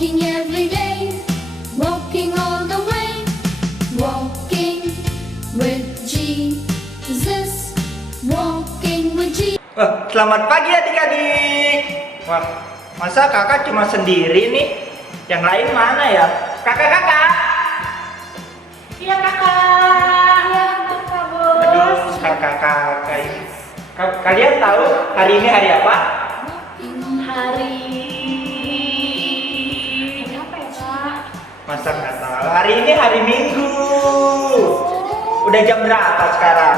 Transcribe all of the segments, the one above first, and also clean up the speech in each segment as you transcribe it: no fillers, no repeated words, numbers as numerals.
walking every day, walking all the way, walking with Jesus, walking with Jesus. Wah, selamat pagi adik-adik. Wah, masa kakak cuma sendiri nih? Yang lain mana ya? Kakak-kakak. Iya kakak. Iya kakak bos. Aduh, kakak-kakak ini. Kalian tahu hari ini hari apa? Hari apa ya kak? Masa nggak tahu? Hari ini hari Minggu. Udah jam berapa sekarang?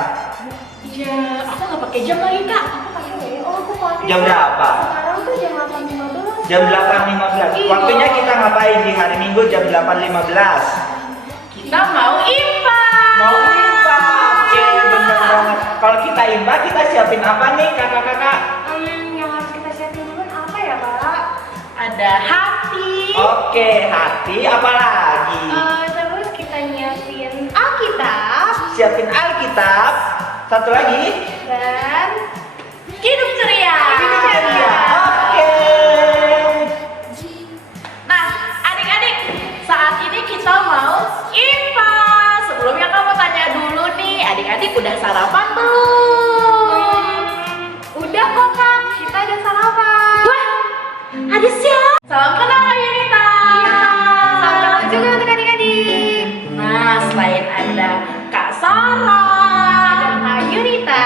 Ya, aku nggak pakai jam lagi kak. Aku pakai oh aku pakai. Jam berapa? Sekarang tuh jam 8.15. Jam 8.15. Iya. Waktunya kita ngapain di hari Minggu jam 8.15? Kita mau IPA. Mau IPA. Oke, bener banget. Kalau kita IPA, kita siapin apa nih kakak-kakak? Yang harus kita siapin dulu apa ya kak? Ada hati. Oke, hati apa lagi? Terus kita nyiapin Alkitab Siapin Alkitab. Satu lagi. dan hidup ceria. Hidup ceria. Oke. Nah, adik-adik, saat ini kita mau IPA. Sebelumnya kamu tanya dulu nih, adik-adik udah sarapan belum? Udah kok kak, kita udah sarapan. Wah, ada siapa? Salam kenal Kak Yunita. Iya, salam kenal juga untuk adik-adik. Nah, selain ada Kak Sarah, ada Kak Yunita,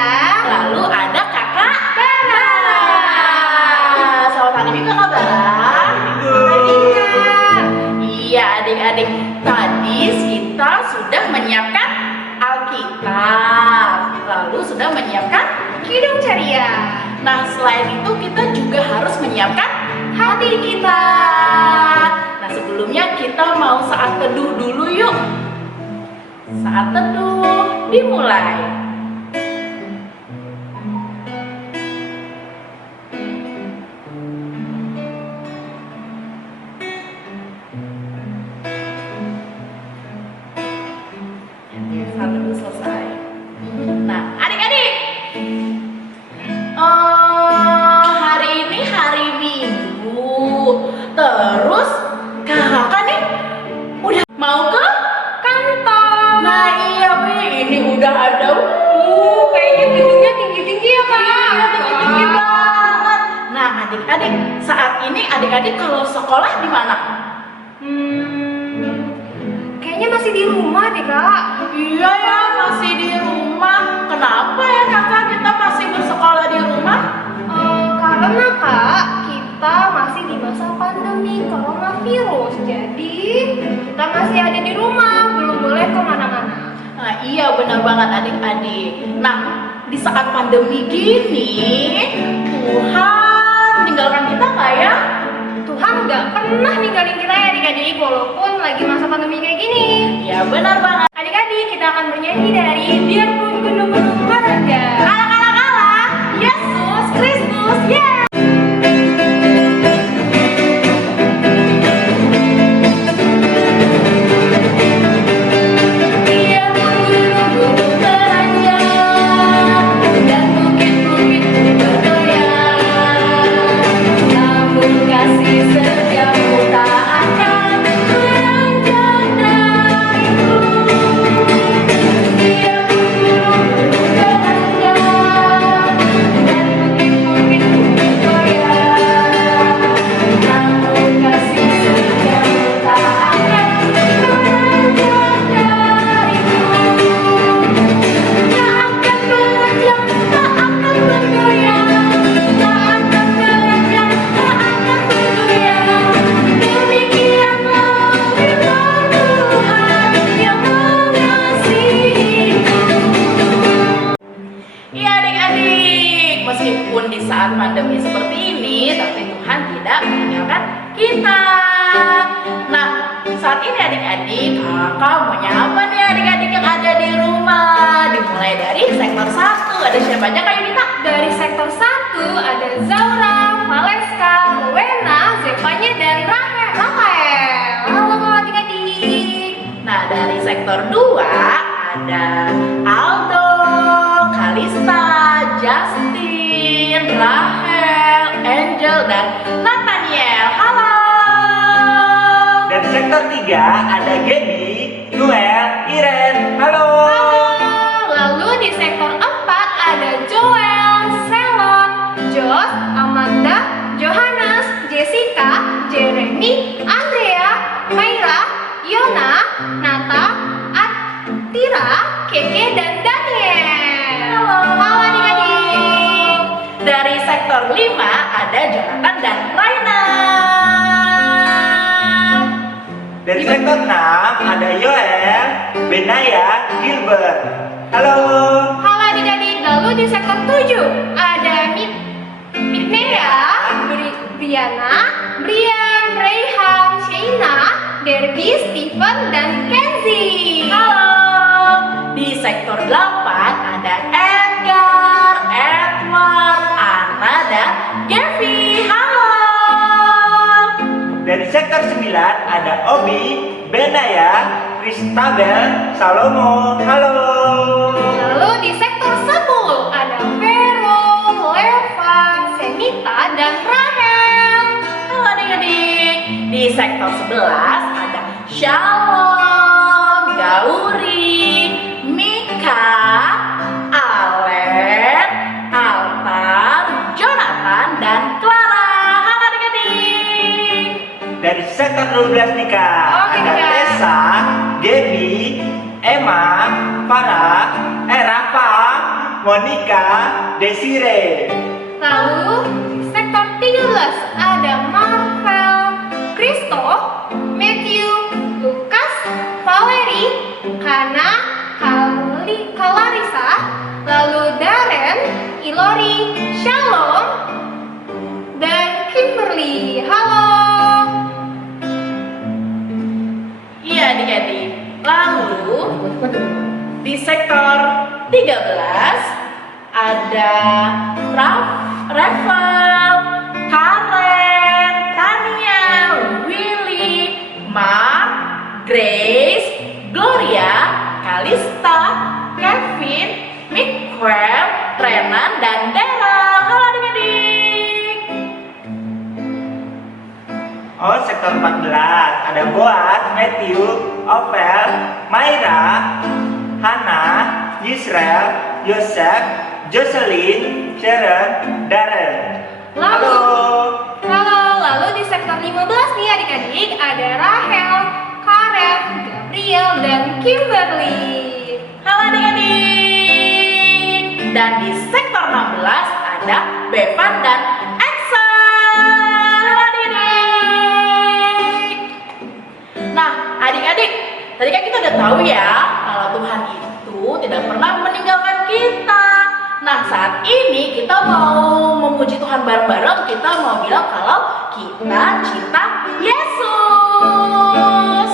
lalu ada Kakak Bara. Selamat pagi juga Kak Bara. Iya adik-adik, tadi kita sudah menyiapkan Alkitab, lalu sudah menyiapkan Hidup Ceria. Nah selain itu kita juga harus menyiapkan hati kita. Nah sebelumnya kita mau saat teduh dulu yuk. Saat teduh dimulai. Saat teduh selesai. Nah, adik-adik, hari ini hari Minggu. Terus kakak nih udah mau ke kantor. Nah iya Wi, ini udah ada. Kayaknya gedungnya tinggi-tinggi ya kak. Iya tinggi-tinggi banget. Nah adik-adik, saat ini adik-adik kalau sekolah di mana? Kayaknya masih di rumah deh kak. Iya ya, masih di rumah. Kenapa ya kakak kita masih bersekolah di rumah? Karena kak, kita masih di masa pandemi coronavirus. Jadi kita masih ada di rumah, belum boleh kemana-mana. Nah iya benar banget adik-adik. Nah di saat pandemi gini, Tuhan meninggalkan kita nggak ya? Tuhan nggak pernah ninggalin kita ya adik-adik, walaupun lagi masa pandemi kayak gini. Ya benar banget. Adik-adik, kita akan bernyanyi dari Biarpun Gunung-Gunung Mereda. Anak-anak Allah, Yesus Kristus, yeah! Meskipun di saat pandemi seperti ini, tapi Tuhan tidak meninggalkan kita. Nah, saat ini adik-adik, kakak mau nyapa nih adik-adik yang ada di rumah. Dimulai dari sektor 1, ada siapa aja Kak Yunita? Dari sektor 1 ada Zaura, Valeska, Rowena, Zevanya, dan Rafael. Halo adik-adik. Nah, dari sektor 2 ada Aldo, Kalista, Justin, Rahel, Angel, dan Nathaniel. Halo. Gaby, Noel, Iren. Halo. Lalu di sektor 4 ada Joel, Selon, Josh, Amanda, Johannes, Jessica, Jeremy, Andrea, Maira, Yona, Nata, Atira, Keke, dan Daniel. Halo adik-adik. Dari sektor 5 ada Jonathan dan Raina. Dari sektor 6 ada Yoel, Benaya, Gilbert. Halo. Halo adik-adik. Lalu di sektor 7 ada Mitnea, Briana, Brian, Rayhan, Shaina, Derby, Steven, dan Kenzie. Halo. Di sektor 8 ada Edgar, Edward, Anna, dan Gavi. Halo. Dari sektor 9 ada Obi, Benaya, Kristabel, Salomo. Halo. Lalu di sektor 10 ada Vero, Leva, Semita, dan Rahel. Halo adik-adik. Di sektor 11 ada Shalom, Gauri, Mika, Alen, Altar, Jonathan, dan Clara. Halo adik-adik. Dari sektor 12 nih Kak, Oke, ada Kak. Tessa, Gaby, Emma, Farah, Rafa, Monica, Desire. Lalu sektor 13 ada Marvel, Kristo, Matthew, Lukas, Valerie, Kana, Kalarisa, lalu Darren, Ilori, Shalom, dan Kimberly. Halo. Iya adik-adik. Lalu di sektor 13 ada Rafael, Karen, Tania, Willy, Mark, Grace, Gloria, Kalista, Kevin, Miguel, Renan, dan Daryl. Halo adik-adik. Oh, sektor 14 ada Boaz, Matthew, Ovel, Maira, Hannah, Yisrael, Yosef, Jocelyn, Sharon, Darren. Lalu di sektor 15 nih adik-adik ada Rahel, Karen, Gabriel, dan Kimberly. Halo adik-adik. Dan di sektor 16 ada Bevan dan Exa. Halo adik-adik. Nah, adik-adik, tadi kan kita udah tahu ya kalau Tuhan itu tidak pernah meninggalkan kita. Nah, saat ini kita mau memuji Tuhan bareng-bareng. Kita mau bilang kalau kita cinta Yesus.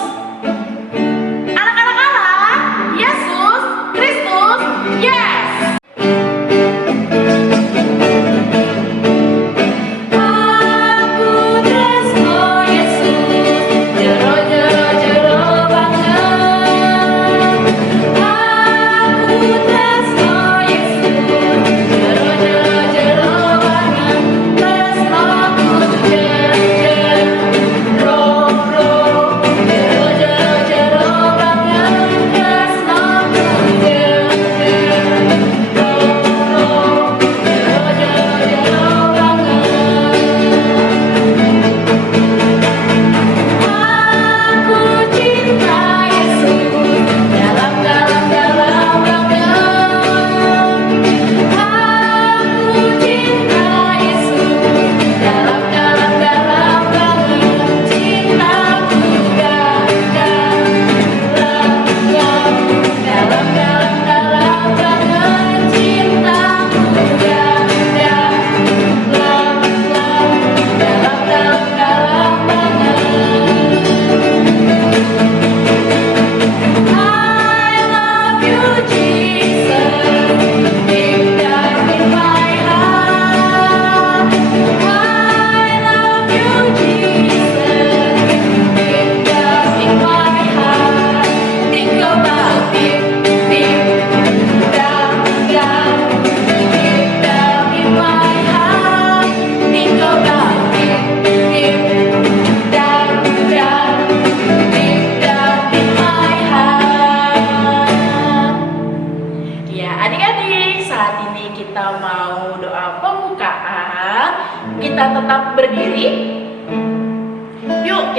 Anak-anak, Yesus Kristus, yes. Aku tresno Yesus, jero jero jero banget. Aku tresno Yesus, jero jero jero banget. Tresnoku jero jero.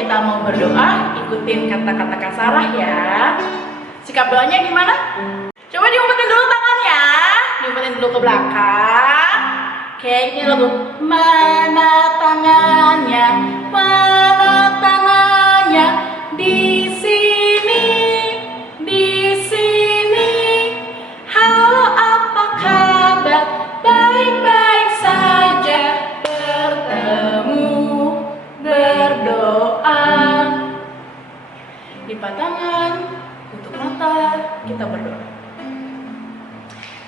kita mau berdoa, ikutin kata-kata Kak Sarah ya. Sikap doanya gimana? Coba diumpetin dulu tangannya, diumpetin dulu ke belakang. Kayak ini lagu. Mana tangannya, di sini, di sini. Halo, apa kabar? Baik-baik saja. Bertemu, berdoa. Lipat tangan, tutup mata, kita berdoa.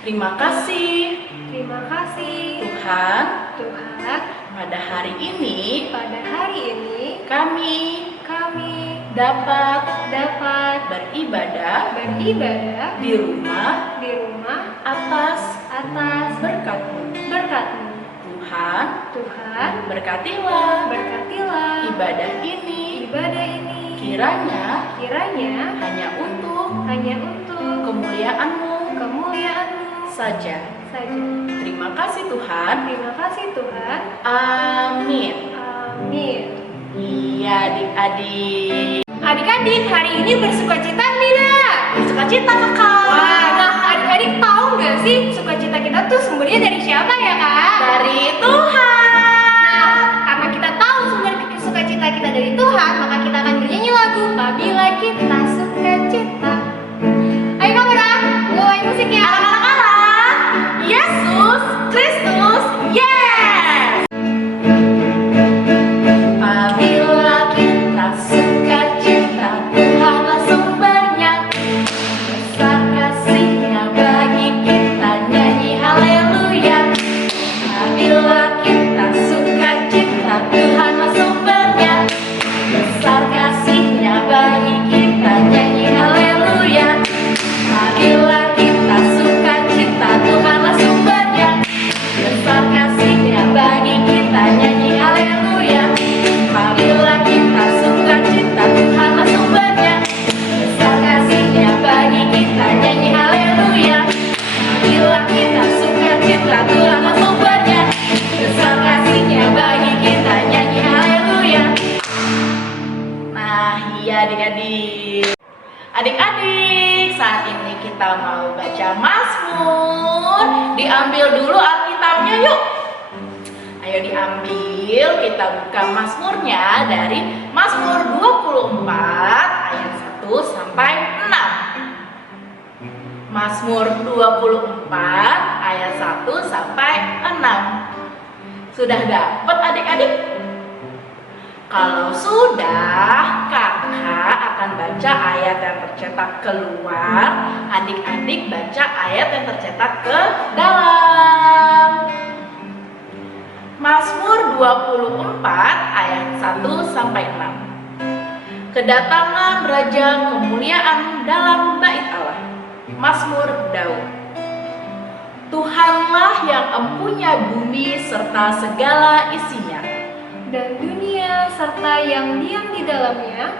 Terima kasih Terima kasih Tuhan, Tuhan, pada hari ini pada hari ini kami kami dapat beribadah di rumah di rumah atas atas berkat-Mu. berkat-Mu. Tuhan, Tuhan, berkatilah berkatilah ibadah ini ibadah ini kiranya kiranya hanya untuk hanya untuk kemuliaan-Mu kemuliaan-Mu saja. saja. Terima kasih Tuhan. Terima kasih Tuhan. Amin. Amin. Iya adik-adik. Adik-adik, hari ini bersukacita tidak? Bersukacita kakak. Wah, nah adik-adik tahu nggak sih sukacita kita tuh sumbernya dari siapa ya kak? Dari Tuhan. Nah, karena kita tahu sumber sukacita kita dari Tuhan, maka kita akan bernyanyi lagu Apabila Kita Sukacita. Ayo kamera, mulai musiknya. Anak-anak, Yesus Kristus, yes. Apabila kita sukacita, Tuhanlah sumbernya. Besar kasih-Nya bagi kita, nyanyi haleluya. Apabila kita sukacita, Tuhanlah sumbernya. Besar kasih-Nya bagi kita, nyanyi haleluya. Apabila kita sukacita, Tuhanlah sumbernya. Besar kasih-Nya bagi kita, nyanyi haleluya. Apabila kita sukacita, Tuhanlah sumbernya. Besar kasih-Nya bagi kita, nyanyi haleluya. Apabila kita sukacita, Tuhanlah sumbernya. Besar kasih-Nya bagi kita, nyanyi haleluya. Nah, iya adik-adik. Adik-adik, saat ini kita mau baca Mazmur. Diambil dulu Alkitabnya yuk. Ayo diambil, kita buka Mazmurnya dari Mazmur 24 ayat 1 sampai 6. Mazmur 24 ayat 1 sampai 6. Sudah dapat adik-adik? Kalau sudah, kakak akan baca ayat yang tercetak keluar, adik-adik baca ayat yang tercetak ke dalam. Mazmur 24 ayat 1 sampai 6. Kedatangan Raja kemuliaan dalam bait Allah. Mazmur Daud. Tuhanlah yang empunya bumi serta segala isinya, Dan dunia serta yang diam di dalamnya,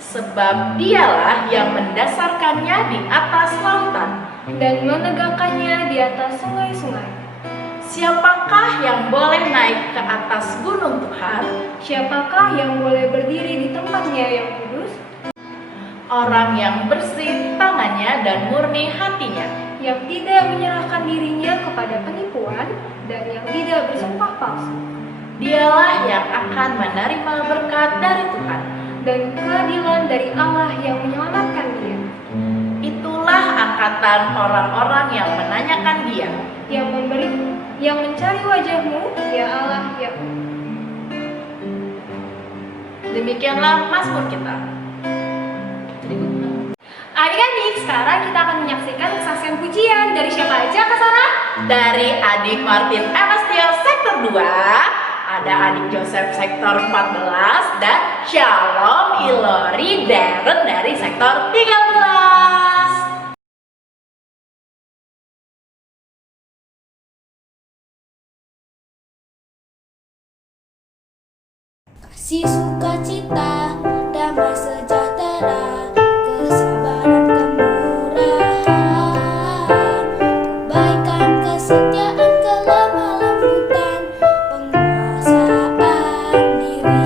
sebab Dialah yang mendasarkannya di atas lautan. dan menegakkannya di atas sungai-sungai. Siapakah yang boleh naik ke atas gunung Tuhan? Siapakah yang boleh berdiri di tempatnya yang kudus? Orang yang bersih tangannya dan murni hatinya, Yang tidak menyerahkan dirinya kepada penipuan dan yang tidak bersumpah palsu. Dialah yang akan menerima berkat dari Tuhan. Dan keadilan dari Allah yang menyelamatkan dia. Itulah angkatan orang-orang yang menanyakan Dia. Yang mencari wajah-Mu, ya Allah, ya. Demikianlah Mazmur kita. Adik-adik, sekarang kita akan menyaksikan kesaksian pujian dari siapa aja, Kak Sarah? Dari adik Martin Anastio sektor 2, ada adik Joseph sektor 14, dan Shalom Ilori Darren dari sektor 13. Kasih sukacita, damai sejahtera, kesabaran kemurahan, kebaikan kesetiaan kelemah lembutan, penguasaan diri.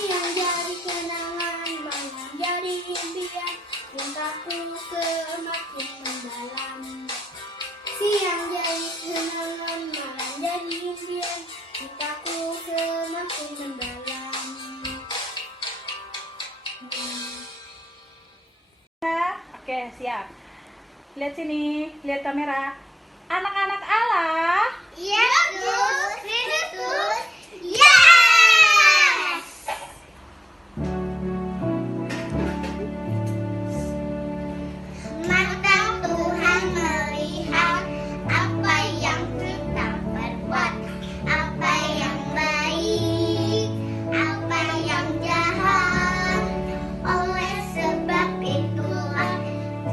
Siang jadi kenangan, malam jadi impian, cintaku semakin mendalam. Siang jadi kenangan, malam jadi impian, cintaku semakin mendalam. Oke, siap. Lihat sini, lihat kamera. Anak-anak Allah. Yesus Kristus, yes! Mata Tuhan melihat apa yang kita perbuat, apa yang baik, apa yang jahat. Oleh sebab itulah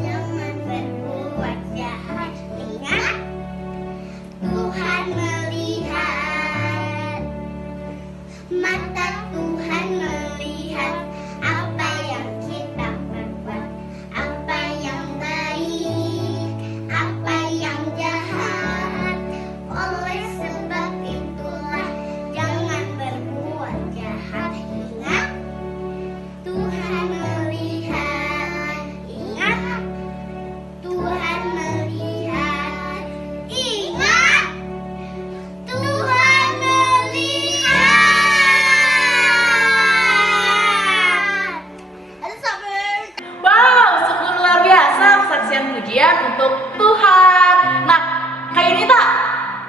jangan berbuat jahat. Ingat, Tuhan melihat. Mata Tuhan melihat apa yang kita perbuat, apa yang baik, apa yang jahat. Oleh sebab itulah jangan berbuat jahat. Ingat, Tuhan melihat. Ingat, Tuhan melihat. Ingat, Tuhan melihat. Aduh, sabar. Wow, sungguh luar biasa kesaksian pujian untuk Tuhan. Nah, Kak Yunita,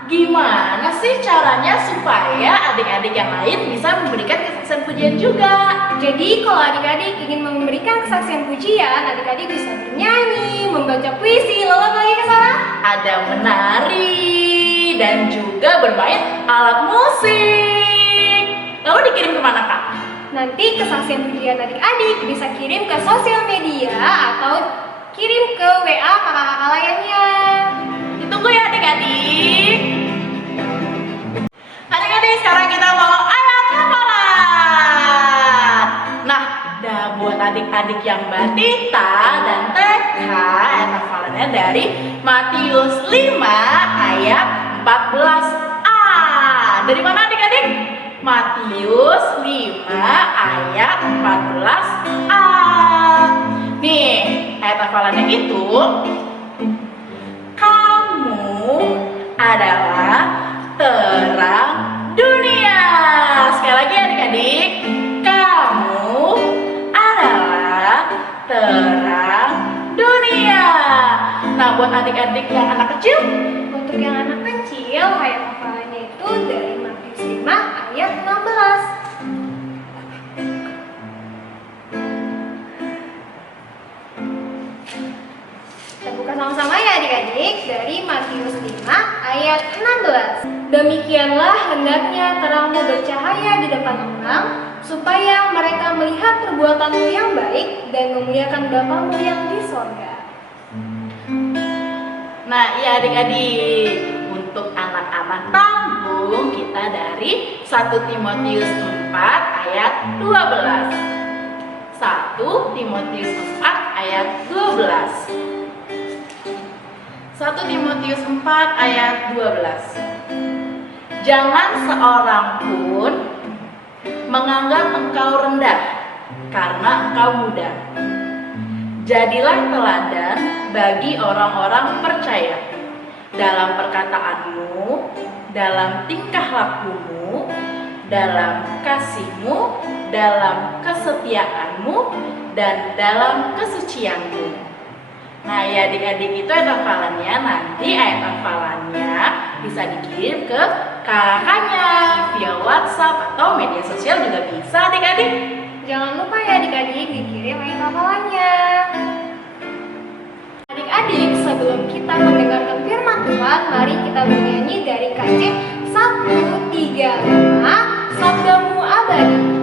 gimana sih caranya supaya adik-adik yang lain bisa memberikan kesaksian pujian juga? Jadi kalau adik-adik ingin memberikan kesaksian pujian, adik-adik bisa bernyanyi, membaca puisi, lalu apa lagi ke sana? Ada menari dan juga bermain alat musik. Lalu dikirim kemana, Kak? Nanti kesaksian pujian adik-adik bisa kirim ke sosial media atau kirim ke WA kakak-kakak lainnya. Ditunggu ya adik-adik. Adik-adik, sekarang kita mau ayat hafalan. Nah, buat adik-adik yang batita dan TK, ayat hafalannya dari Matius 5 ayat 14a. Dari mana adik-adik? Matius 5 ayat 14a. Nih, ayat hafalannya itu, kamu adalah terang dunia. Sekali lagi adik-adik, kamu adalah terang dunia. Nah, buat adik-adik yang anak kecil, Untuk yang anak kecil, ayat hafalannya itu dari Matius 5 ayat 16. Kita buka sama-sama ya adik-adik dari Matius 5 ayat 16. Demikianlah hendaknya terangmu bercahaya di depan orang, supaya mereka melihat perbuatanmu yang baik dan memuliakan Bapamu yang di sorga. nah iya adik-adik, untuk anak-anak tanggung kita dari 1 Timotius 4 ayat 12. 1 Timotius 4 ayat 12. 1 Timotius 4 ayat 12. Jangan seorang pun menganggap engkau rendah karena engkau muda. Jadilah teladan bagi orang-orang percaya dalam perkataanmu, dalam tingkah lakumu, dalam kasihmu, dalam kesetiaanmu, dan dalam kesucianmu. Nah ya adik-adik, itu ayat hafalannya. Nanti ayat hafalannya bisa dikirim ke kakaknya via WhatsApp atau media sosial juga bisa adik-adik. Jangan lupa ya adik-adik dikirim ayat hafalannya. Adik-adik, sebelum kita mendengarkan firman Tuhan, mari kita bernyanyi dari KJ 135 Sabdamu Abadi.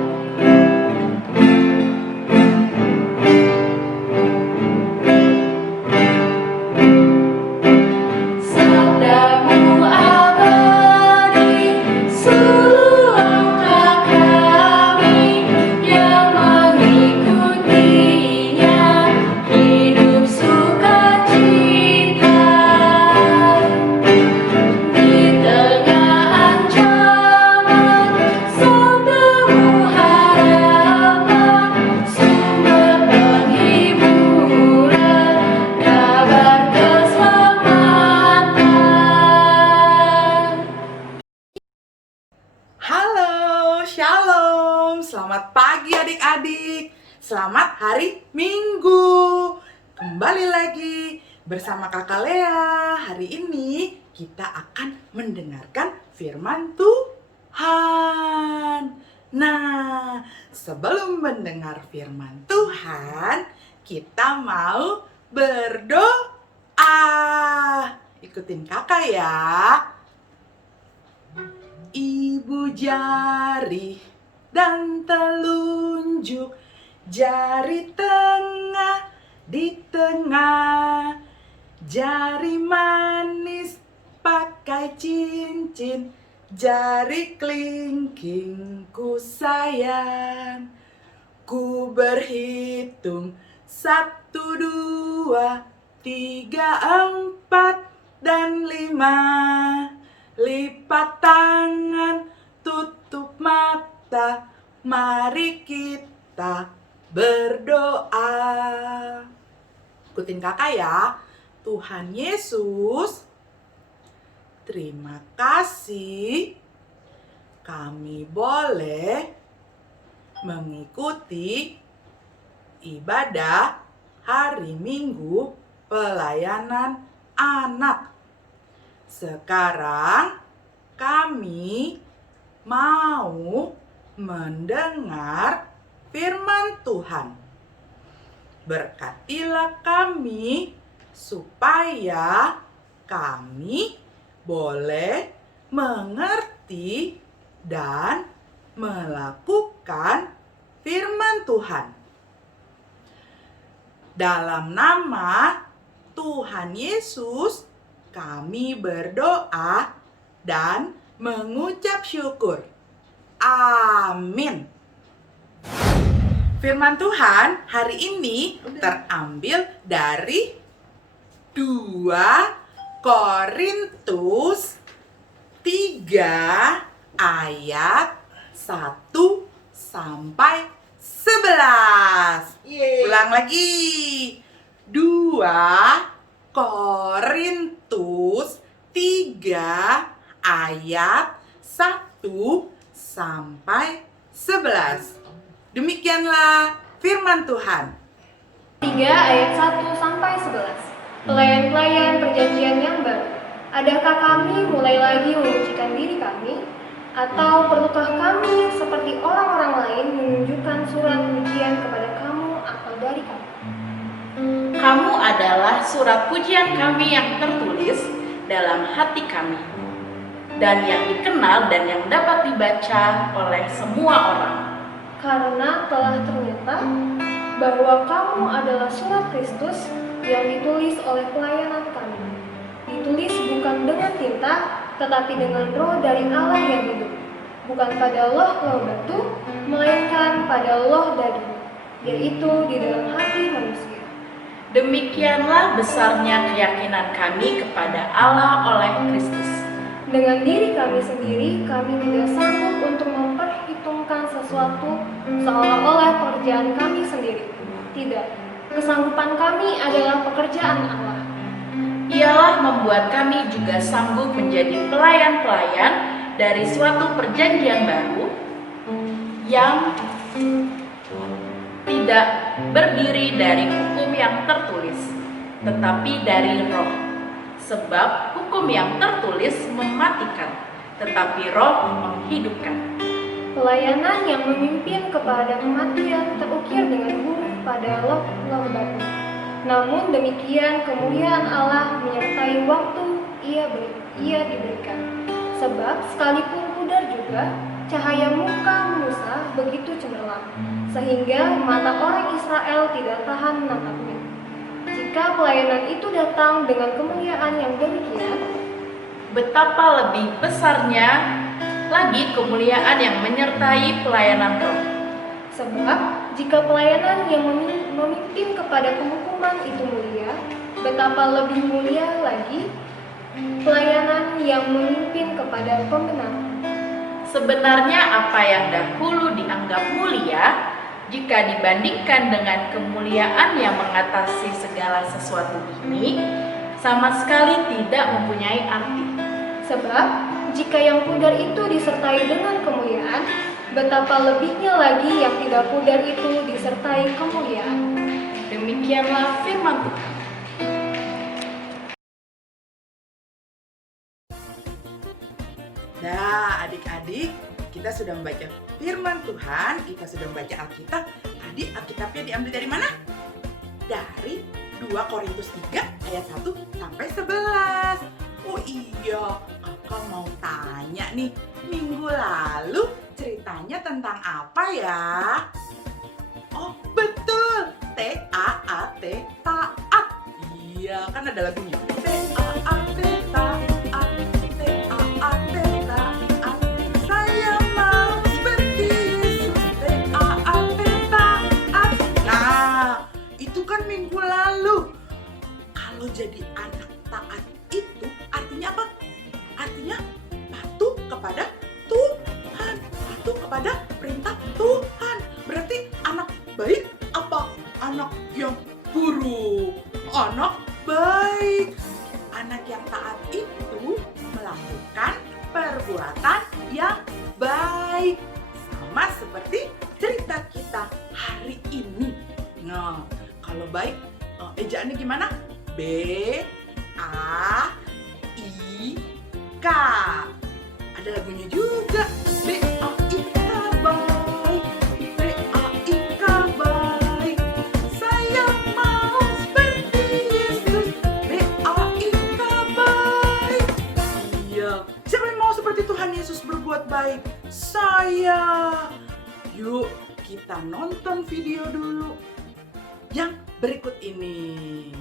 Sabdamu abadi, seluruh langkah kami yang mengikutinya, hidup sukacita di tengah ancaman. pagi adik-adik. Selamat hari Minggu. Kembali lagi bersama Kakak Lea. Hari ini kita akan mendengarkan firman Tuhan. Nah, sebelum mendengar firman Tuhan, kita mau berdoa. Ikutin kakak ya. Ibu jari dan telunjuk, jari tengah di tengah, jari manis pakai cincin, jari kelingking ku sayang. Ku berhitung 1, 2, 3, 4, dan 5. Lipat tangan, tutup mata, mari kita berdoa. Ikutin kakak ya. Tuhan Yesus, terima kasih kami boleh mengikuti ibadah hari Minggu pelayanan anak. Sekarang kami mau mendengar firman Tuhan. Berkatilah kami supaya kami boleh mengerti dan melakukan firman Tuhan. Dalam nama Tuhan Yesus, kami berdoa dan mengucap syukur. Amin. Firman Tuhan hari ini terambil dari 2 Korintus 3 ayat 1 sampai 11. Ulang lagi. 2 Korintus 3 ayat 1 sampai 11. Demikianlah firman Tuhan. 3 ayat 1 sampai 11. Pelayan-pelayan perjanjian yang baru, adakah kami mulai lagi menyucikan diri kami? Atau perlukah kami seperti orang-orang lain menunjukkan surat pujian kepada kamu atau dari kamu? Kamu adalah surat pujian kami yang tertulis dalam hati kami, dan yang dikenal dan yang dapat dibaca oleh semua orang. Karena telah ternyata bahwa kamu adalah surat Kristus yang ditulis oleh pelayanan kami. Ditulis bukan dengan tinta, tetapi dengan roh dari Allah yang hidup. Bukan pada loh batu, melainkan pada loh daging, yaitu di dalam hati manusia. Demikianlah besarnya keyakinan kami kepada Allah oleh Kristus. Dengan diri kami sendiri, kami tidak sanggup untuk memperhitungkan sesuatu seolah-olah pekerjaan kami sendiri. Tidak, kesanggupan kami adalah pekerjaan Allah. Ialah membuat kami juga sanggup menjadi pelayan-pelayan dari suatu perjanjian baru yang tidak berdiri dari hukum yang tertulis, tetapi dari roh. Sebab hukum yang tertulis mematikan, tetapi roh menghidupkan. Pelayanan yang memimpin kepada kematian terukir dengan huruf pada loh batu. Namun demikian kemuliaan Allah menyertai waktu ia diberikan. Sebab sekalipun pudar juga, cahaya muka Musa begitu cemerlang, sehingga mata orang Israel tidak tahan menatapnya. Jika pelayanan itu datang dengan kemuliaan yang demikian, betapa lebih besarnya lagi kemuliaan yang menyertai pelayanan roh. sebab jika pelayanan yang memimpin kepada penghukuman itu mulia, betapa lebih mulia lagi pelayanan yang memimpin kepada pembenaran. Sebenarnya apa yang dahulu dianggap mulia, jika dibandingkan dengan kemuliaan yang mengatasi segala sesuatu ini, sama sekali tidak mempunyai arti. Sebab jika yang pudar itu disertai dengan kemuliaan, betapa lebihnya lagi yang tidak pudar itu disertai kemuliaan. Demikianlah firman Tuhan. Nah, adik-adik, kita sudah membaca firman Tuhan, kita sudah membaca Alkitab. Tadi Alkitabnya diambil dari mana? Dari 2 Korintus 3 ayat 1 sampai 11. Oh iya, kakak mau tanya nih, minggu lalu ceritanya tentang apa ya? Oh betul, T-A-A-T, taat. Iya, kan ada lagunya. T-A-A-T, taat, T-A-A-T, taat. Saya mau seperti Yesus, T-A-A-T, taat. Nah, itu kan minggu lalu. Kalau jadi anak taat itu artinya apa? Artinya patuh kepada Tuhan, patuh kepada perintah Tuhan. Berarti anak baik apa anak yang buruk? Anak baik. Anak yang taat itu melakukan perbuatan yang baik. Sama seperti cerita kita hari ini. Nah, kalau baik ejaannya gimana? B A I K. Ada lagunya juga. B A I K baik. B A I K baik. Saya mau seperti Yesus. B A I K baik. Iya. Siapa yang mau seperti Tuhan Yesus berbuat baik? Saya. Yuk, kita nonton video dulu yang berikut ini.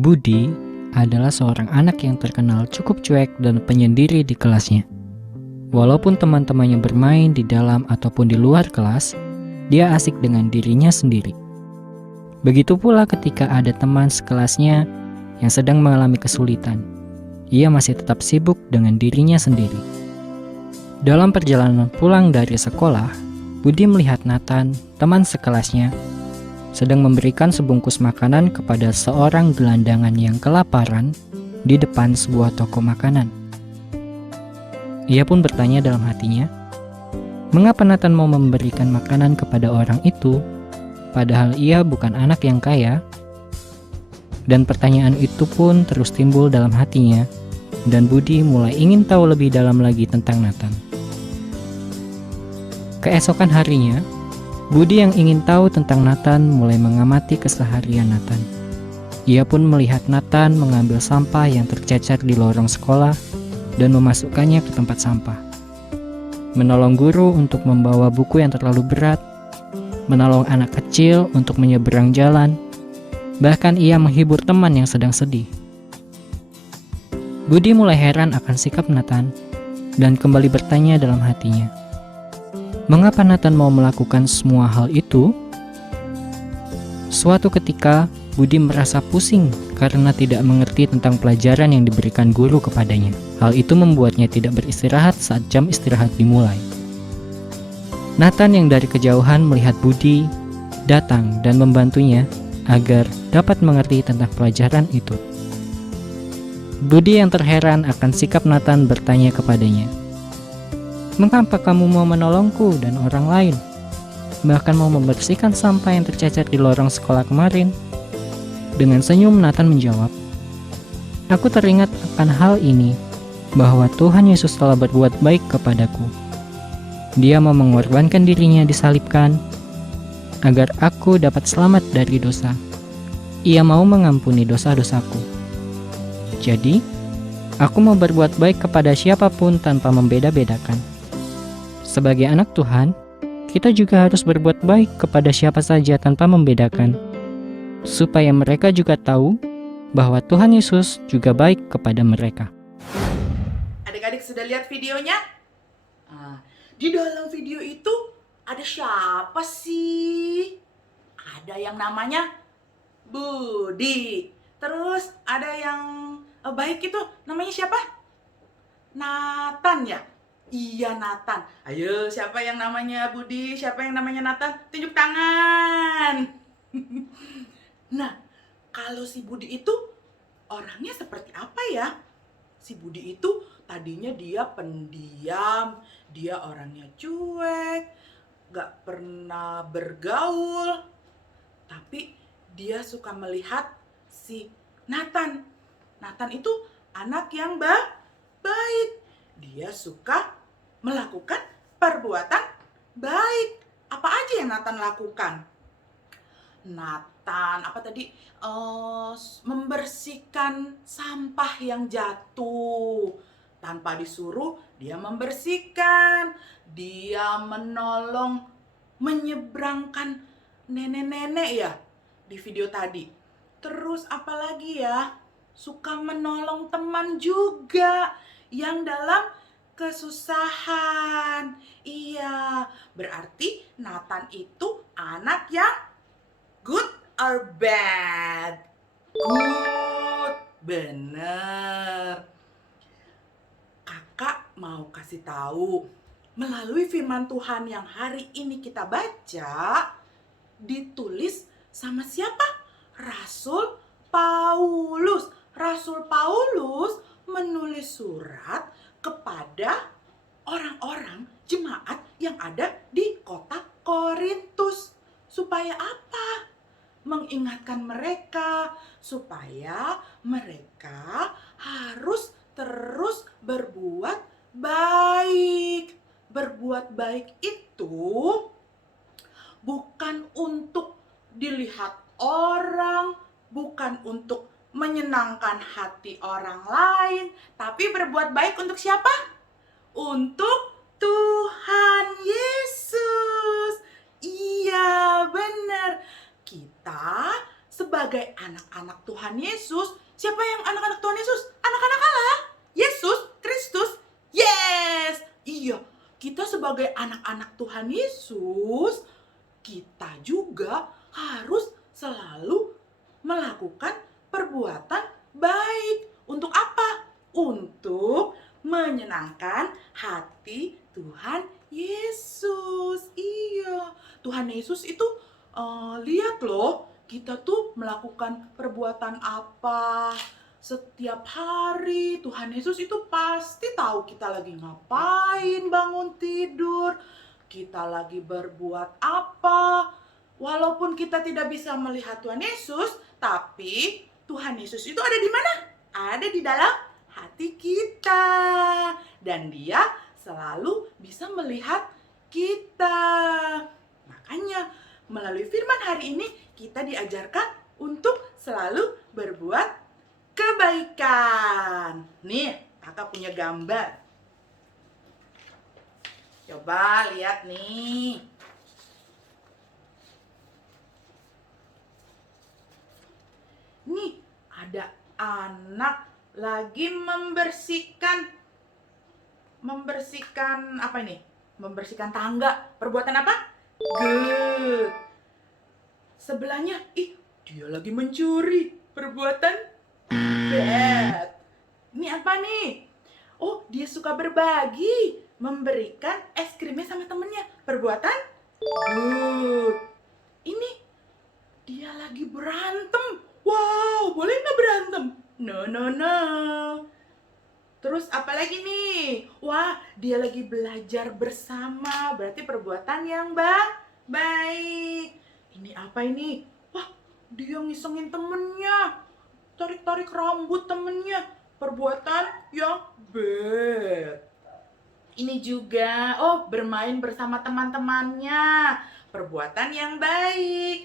Budi adalah seorang anak yang terkenal cukup cuek dan penyendiri di kelasnya. Walaupun teman-temannya bermain di dalam ataupun di luar kelas, dia asik dengan dirinya sendiri. Begitu pula ketika ada teman sekelasnya yang sedang mengalami kesulitan, ia masih tetap sibuk dengan dirinya sendiri. Dalam perjalanan pulang dari sekolah, Budi melihat Nathan, teman sekelasnya, sedang memberikan sebungkus makanan kepada seorang gelandangan yang kelaparan di depan sebuah toko makanan. Ia pun bertanya dalam hatinya, mengapa Nathan mau memberikan makanan kepada orang itu, padahal ia bukan anak yang kaya? Dan pertanyaan itu pun terus timbul dalam hatinya, dan Budi mulai ingin tahu lebih dalam lagi tentang Nathan. Keesokan harinya, Budi yang ingin tahu tentang Nathan mulai mengamati keseharian Nathan. Ia pun melihat Nathan mengambil sampah yang tercecer di lorong sekolah dan memasukkannya ke tempat sampah. Menolong guru untuk membawa buku yang terlalu berat, menolong anak kecil untuk menyeberang jalan, bahkan ia menghibur teman yang sedang sedih. Budi mulai heran akan sikap Nathan dan kembali bertanya dalam hatinya, mengapa Nathan mau melakukan semua hal itu? Suatu ketika, Budi merasa pusing karena tidak mengerti tentang pelajaran yang diberikan guru kepadanya. Hal itu membuatnya tidak beristirahat saat jam istirahat dimulai. Nathan yang dari kejauhan melihat Budi datang dan membantunya agar dapat mengerti tentang pelajaran itu. Budi yang terheran akan sikap Nathan bertanya kepadanya, mengapa kamu mau menolongku dan orang lain? Bahkan mau membersihkan sampah yang tercecer di lorong sekolah kemarin? Dengan senyum Nathan menjawab, aku teringat akan hal ini, bahwa Tuhan Yesus telah berbuat baik kepadaku. Dia mau mengorbankan dirinya disalibkan, agar aku dapat selamat dari dosa. Ia mau mengampuni dosa-dosaku. Jadi, aku mau berbuat baik kepada siapapun tanpa membeda-bedakan. Sebagai anak Tuhan, kita juga harus berbuat baik kepada siapa saja tanpa membedakan, supaya mereka juga tahu bahwa Tuhan Yesus juga baik kepada mereka. Adik-adik sudah lihat videonya? Di dalam video itu ada siapa sih? Ada yang namanya Budi. Terus ada yang baik itu namanya siapa? Nathan ya? Iya, Nathan. Ayo, siapa yang namanya Budi? Siapa yang namanya Nathan? Tunjuk tangan. Nah, kalau si Budi itu orangnya seperti apa ya? si Budi itu tadinya dia pendiam, dia orangnya cuek, gak pernah bergaul. Tapi dia suka melihat si Nathan. Nathan itu anak yang baik. Dia suka melakukan perbuatan baik. Apa aja yang Nathan lakukan? Nathan, apa tadi? Membersihkan sampah yang jatuh. Tanpa disuruh, dia membersihkan. Dia menolong menyeberangkan nenek-nenek ya di video tadi. Terus apalagi ya? Suka menolong teman juga yang dalam kesusahan. Iya, berarti Nathan itu anak yang good or bad? Good, bener. Kakak mau kasih tahu, melalui firman Tuhan yang hari ini kita baca, ditulis sama siapa? Rasul Paulus. Rasul Paulus menulis surat kepada orang-orang jemaat yang ada di kota Korintus. Supaya apa? Mengingatkan mereka supaya mereka harus terus berbuat baik. Berbuat baik itu bukan untuk dilihat orang, bukan untuk menyenangkan hati orang lain, tapi berbuat baik untuk siapa? Untuk Tuhan Yesus. Iya, benar. Kita sebagai anak-anak Tuhan Yesus, siapa yang anak-anak Tuhan Yesus? Anak-anak Allah. Yesus Kristus. Yes. Iya, kita sebagai anak-anak Tuhan Yesus, kita juga harus selalu melakukan perbuatan baik. Untuk apa? Untuk menyenangkan hati Tuhan Yesus. Iya, Tuhan Yesus itu lihat loh, kita tuh melakukan perbuatan apa setiap hari. Tuhan Yesus itu pasti tahu kita lagi ngapain bangun tidur, kita lagi berbuat apa. Walaupun kita tidak bisa melihat Tuhan Yesus, tapi Tuhan Yesus itu ada di mana? Ada di dalam hati kita. Dan Dia selalu bisa melihat kita. Makanya melalui firman hari ini kita diajarkan untuk selalu berbuat kebaikan. Nih, kakak punya gambar. Coba lihat nih. Nih, ada anak lagi membersihkan apa ini? Membersihkan tangga. Perbuatan apa? Good. Sebelahnya, dia lagi mencuri. Perbuatan bad. Ini apa nih? Oh, dia suka berbagi, memberikan es krimnya sama temennya. Perbuatan good. Ini dia lagi berantem. Wow, boleh nggak berantem? No. Terus apa lagi nih? Wah, dia lagi belajar bersama. Berarti perbuatan yang baik. Ini apa ini? Wah, dia ngisengin temennya. Tarik-tarik rambut temennya. Perbuatan yang bad. Ini juga, bermain bersama teman-temannya. Perbuatan yang baik.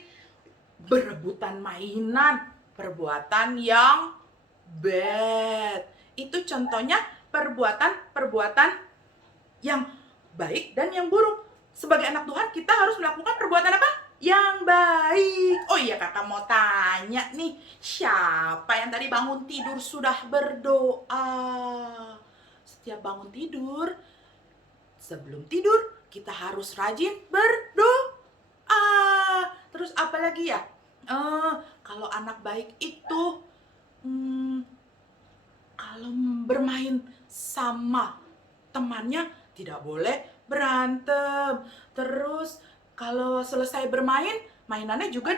Berebutan mainan. Perbuatan yang bad. Itu contohnya perbuatan-perbuatan yang baik dan yang buruk. Sebagai anak Tuhan, kita harus melakukan perbuatan apa? Yang baik. Oh iya, kakak mau tanya nih, siapa yang tadi bangun tidur sudah berdoa? Setiap bangun tidur, sebelum tidur, kita harus rajin berdoa. Terus apa lagi ya? Kalau anak baik itu, kalau bermain sama temannya tidak boleh berantem. Terus kalau selesai bermain, mainannya juga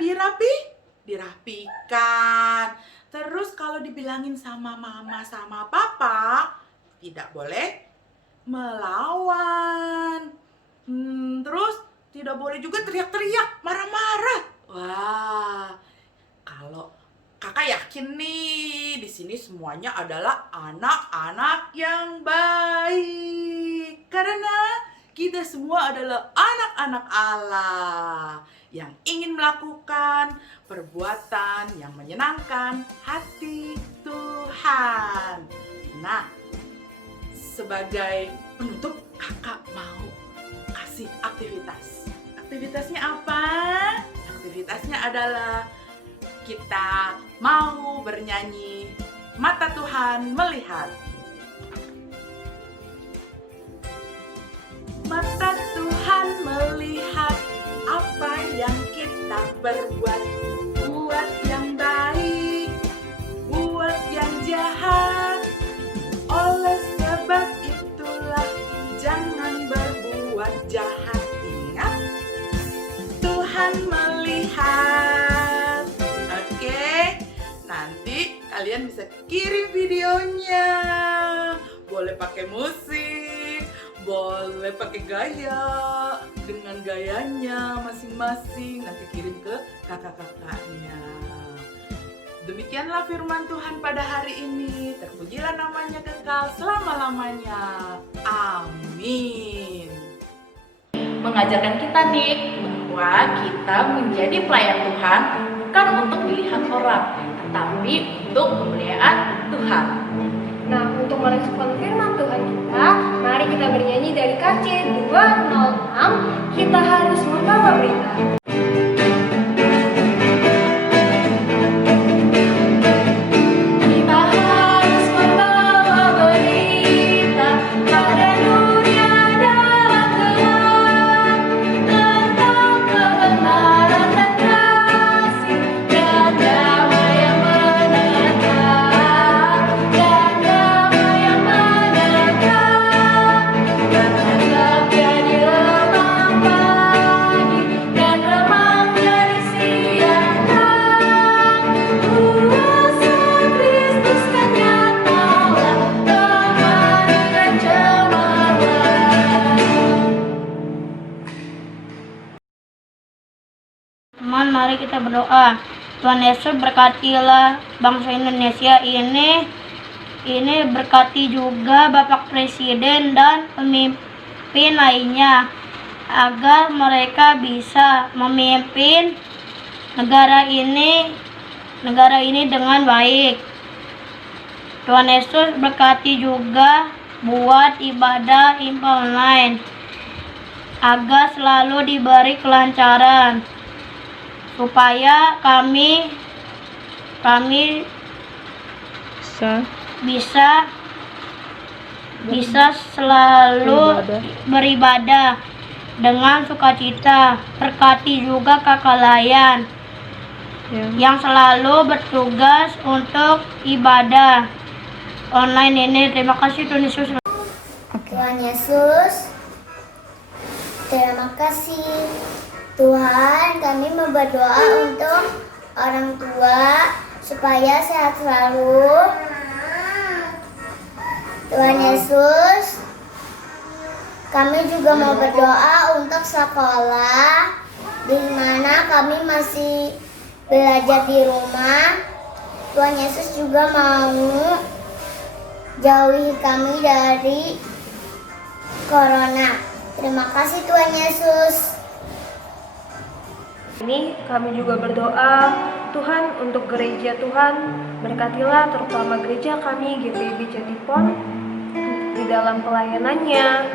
dirapikan. Terus kalau dibilangin sama mama sama papa, tidak boleh melawan. Terus tidak boleh juga teriak-teriak, marah-marah. Wah, kalau kakak yakin nih di sini semuanya adalah anak-anak yang baik. Karena kita semua adalah anak-anak Allah yang ingin melakukan perbuatan yang menyenangkan hati Tuhan. Nah, sebagai penutup, kakak mau kasih aktivitas. Aktivitasnya apa? Aktivitasnya adalah kita mau bernyanyi Mata Tuhan Melihat. Mata Tuhan melihat apa yang kita berbuat, buat yang baik, buat yang jahat. Oleh sebab itulah jangan berbuat jahat. Ingat, Tuhan melihat. Oke, nanti kalian bisa kirim videonya. Boleh pakai musik, boleh pakai gaya, dengan gayanya masing-masing. Nanti kirim ke kakak-kakaknya. Demikianlah firman Tuhan pada hari ini. Terpujilah namanya kekal selama-lamanya. Amin. Mengajarkan kita nih bahwa kita menjadi pelayan Tuhan bukan untuk dilihat orang, tetapi untuk kemuliaan Tuhan. Nah, untuk merespon firman Tuhan kita, mari kita bernyanyi dari KC 206, kita harus membawa berita. Kita harus membawa berita pada dunia dalam gelap, tentang kebenaran dan kasih dan damai yang menetap, dan damai yang menetap, berharapnya di remang pagi dan remang dari siang hari. Kuasa Kristus kan nyatalah, temani dan cemerlang. Teman, mari kita berdoa. Tuhan Yesus, berkatilah bangsa Indonesia ini berkati juga Bapak Presiden dan pemimpin lainnya, agar mereka bisa memimpin negara ini dengan baik. Tuhan Yesus, berkati juga buat ibadah IMPA online, agar selalu diberi kelancaran, supaya kami bisa selalu beribadah dengan sukacita. Berkati juga kakak layan yang selalu bertugas untuk ibadah online ini. Terima kasih Tuhan Yesus. Tuhan Yesus, terima kasih. Tuhan, kami mau berdoa untuk orang tua supaya sehat selalu. Tuhan Yesus, kami juga mau berdoa untuk sekolah di mana kami masih belajar di rumah. Tuhan Yesus juga mau jauhi kami dari corona. Terima kasih Tuhan Yesus. Ini kami juga berdoa, Tuhan, untuk gereja Tuhan, berkatilah terutama gereja kami GPIB Jatipon di dalam pelayanannya,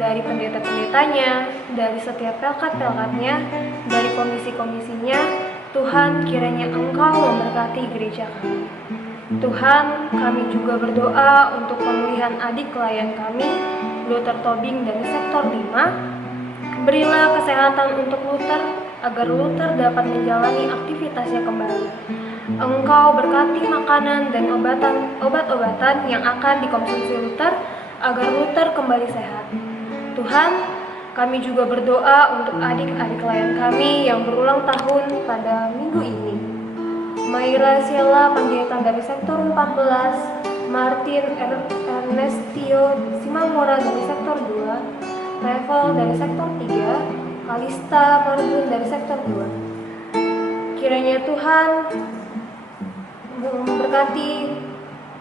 dari pendeta-pendetanya, dari setiap pelkat-pelkatnya, dari komisi-komisinya. Tuhan, kiranya Engkau memberkati gereja kami. Tuhan, kami juga berdoa untuk pemulihan adik klien kami, Luther Tobing dari sektor 5. Berilah kesehatan untuk Luther, agar Luther dapat menjalani aktivitasnya kembali. Engkau berkati makanan dan obat-obatan yang akan dikonsumsi Luther, agar Luther kembali sehat. Tuhan, Kami juga berdoa untuk adik-adik klien kami yang berulang tahun pada minggu ini. Maira Siela Panjaitan dari sektor 14, Martin Ernestio Simamora dari sektor 2, Revel dari sektor 3, Kalista Marbun dari sektor 2. Kiranya Tuhan memberkati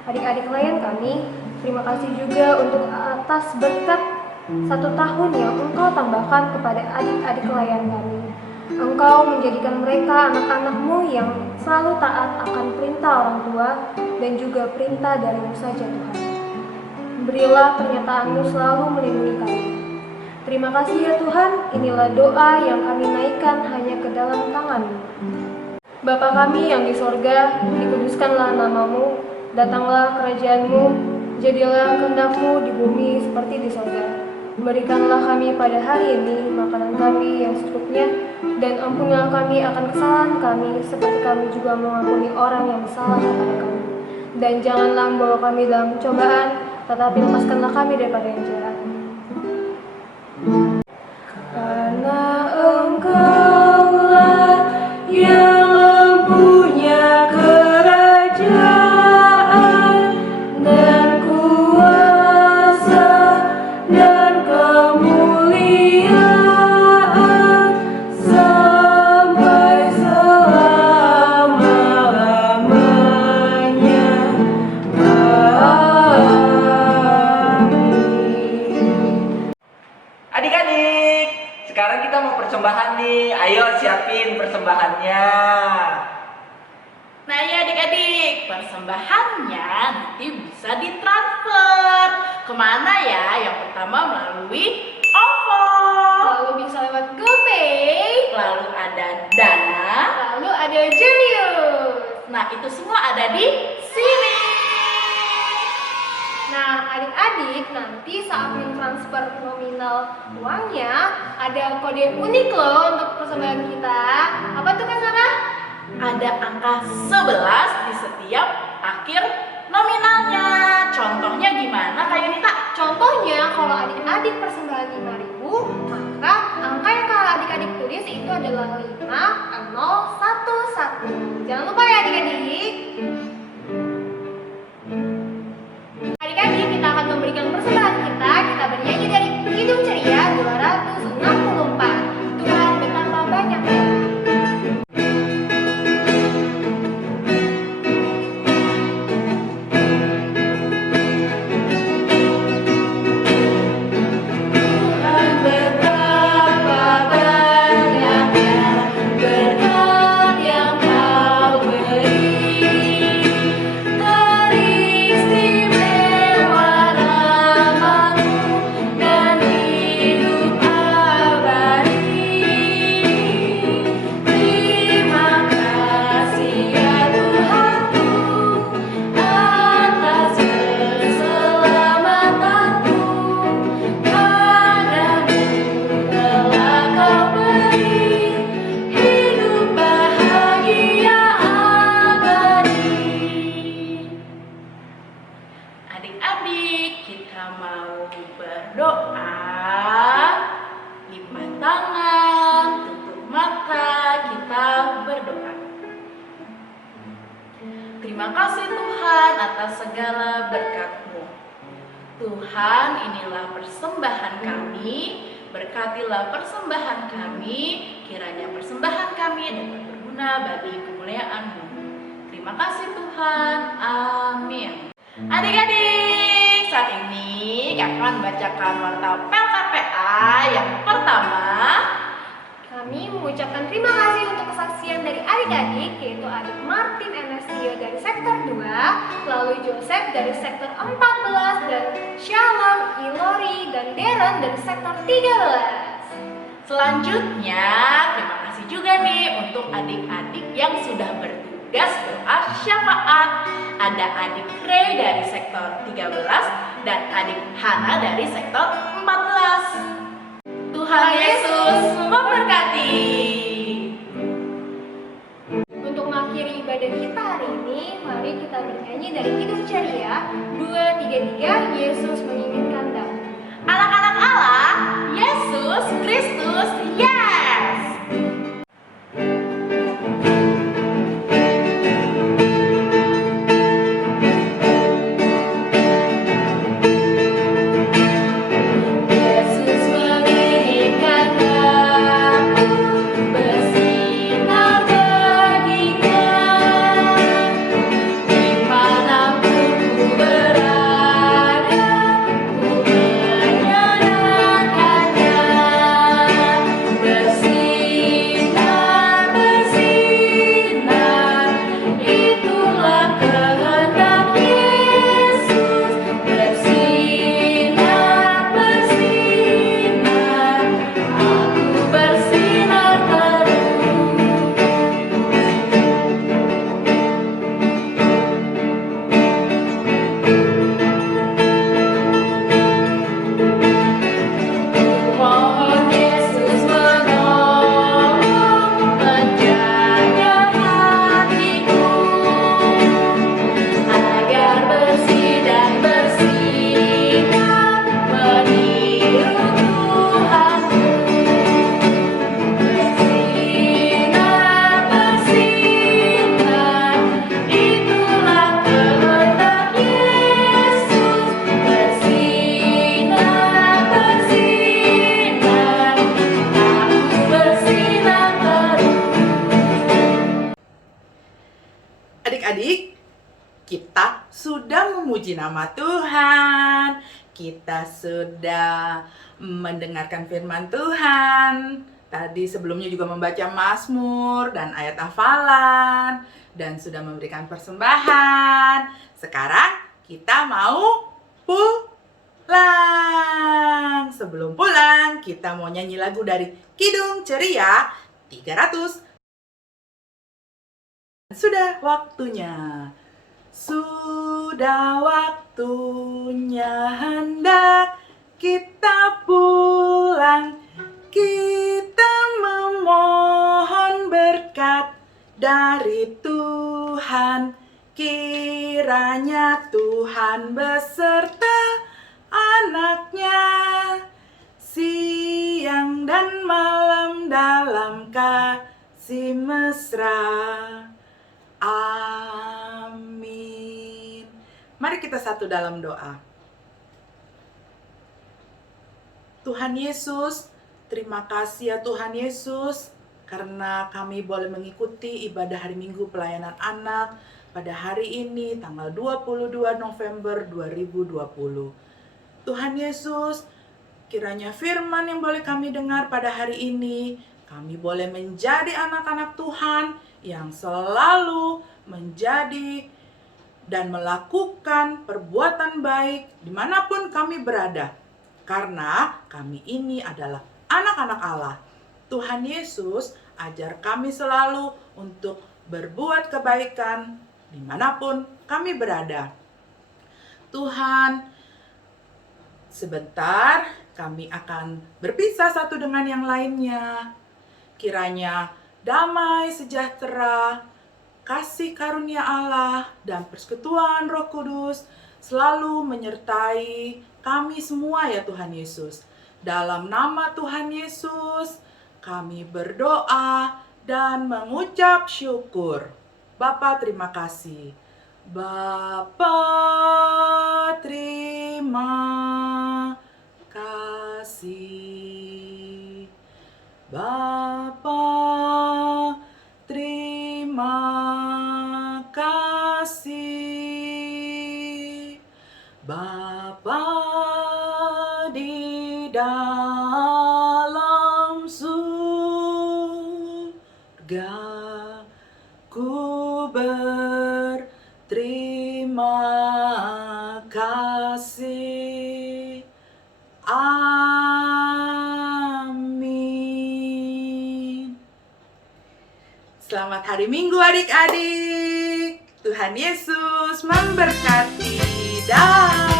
adik-adik klien kami. Terima kasih juga untuk atas berkat 1 tahun yang Engkau tambahkan kepada adik-adik klien kami. Engkau menjadikan mereka anak-anak-Mu yang selalu taat akan perintah orang tua dan juga perintah dari-Mu saja Tuhan. Berilah pernyataan-Mu selalu melindungi kami. Terima kasih ya Tuhan, inilah doa yang kami naikkan hanya ke dalam tangan-Mu. Bapa kami yang di sorga, dikuduskanlah nama-Mu, datanglah kerajaan-Mu, jadilah kehendak-Mu di bumi seperti di sorga. Berikanlah kami pada hari ini makanan kami yang secukupnya, dan ampunilah kami akan kesalahan kami, seperti kami juga mengampuni orang yang bersalah kepada kami. Dan janganlah membawa kami dalam cobaan, tetapi lepaskanlah kami daripada yang jahat. Karena Engkaulah yang mempunyai kerajaan dan kuasa dan kemuliaan sampai selama-lamanya. Amin. Adik-adik, sekarang kita mau persembahan nih. Ayo siapin persembahannya. Nah ya adik-adik, persembahannya nanti bisa ditransfer. Kemana ya? Yang pertama melalui OVO, Lalu bisa lewat GoPay, lalu ada Dana. lalu ada Jenius. Nah itu semua ada di sini. Nah, adik-adik nanti saat mentransfer nominal uangnya ada kode unik loh untuk persembahan kita. Apa tuh Kak Sarah? Ada angka 11 di setiap akhir nominalnya. Contohnya gimana Kak Yunita? Contohnya kalau adik-adik persembahan 5.000, maka angka yang kalau adik-adik tulis itu adalah 5011. Jangan lupa ya adik-adik. Adik-adik, kita akan memberikan persembahan kita. Kita bernyanyi dari Hidup Ceria 264. Tuhan betapa banyaknya. Tuhan betapa banyaknya berkat yang Kau beri. Teristimewa nama-Mu dan hidup abadi. Terima kasih ya Tuhanku atas keselamatan-Mu. Padamu telah Kau beri hidup bahagia abadi. Adik-adik, kita mau berdoa. Lipat tangan, tutup mata, kita berdoa. Terima kasih Tuhan atas segala berkat-Mu. Tuhan, inilah persembahan kami. Berkatilah persembahan kami. Kiranya persembahan kami dapat berguna bagi kemuliaan-Mu. Terima kasih Tuhan. Amin. Adik-adik, saat ini Kakak akan membacakan warta PLKPA yang pertama. Kami mengucapkan terima kasih untuk kesaksian dari adik-adik, yaitu adik Martin Ernestio dari sektor 2, lalu Joseph dari sektor 14, dan Shalom, Ilori, dan Darren dari sektor 13. Selanjutnya, terima kasih juga nih untuk adik-adik yang sudah bertugas doa syafaat. Ada adik Ray dari sektor 13 dan adik Hana dari sektor 14. Tuhan Yesus memberkati. Untuk mengakhiri ibadah kita hari ini, mari kita bernyanyi dari Hidup Ceria 233, Yesus menginginkan damai. Anak-anak Allah, Yesus memuji nama Tuhan. Kita sudah mendengarkan firman Tuhan. Tadi sebelumnya juga membaca Mazmur dan ayat hafalan. Dan sudah memberikan persembahan. Sekarang kita mau pulang. Sebelum pulang, kita mau nyanyi lagu dari Kidung Ceria 300. Sudah waktunya. Sudah waktunya hendak kita pulang. Kita memohon berkat dari Tuhan. Kiranya Tuhan beserta anaknya siang dan malam dalam kasih mesra. Amin. Mari kita satu dalam doa. Tuhan Yesus, terima kasih ya Tuhan Yesus, karena kami boleh mengikuti ibadah hari Minggu pelayanan anak pada hari ini tanggal 22 November 2020. Tuhan Yesus, kiranya firman yang boleh kami dengar pada hari ini, kami boleh menjadi anak-anak Tuhan yang selalu menjadi dan melakukan perbuatan baik dimanapun kami berada. Karena kami ini adalah anak-anak Allah. Tuhan Yesus, ajar kami selalu untuk berbuat kebaikan dimanapun kami berada. Tuhan, sebentar kami akan berpisah satu dengan yang lainnya. Kiranya damai sejahtera, kasih karunia Allah, dan persekutuan Roh Kudus selalu menyertai kami semua ya Tuhan Yesus. Dalam nama Tuhan Yesus, kami berdoa dan mengucap syukur. Bapa terima kasih. Bapa terima kasih. Bapa terima kasih. Bapa di dalam surga, ku berterima kasih. Amin. Selamat hari Minggu adik-adik. Tuhan Yesus memberkati. Dah.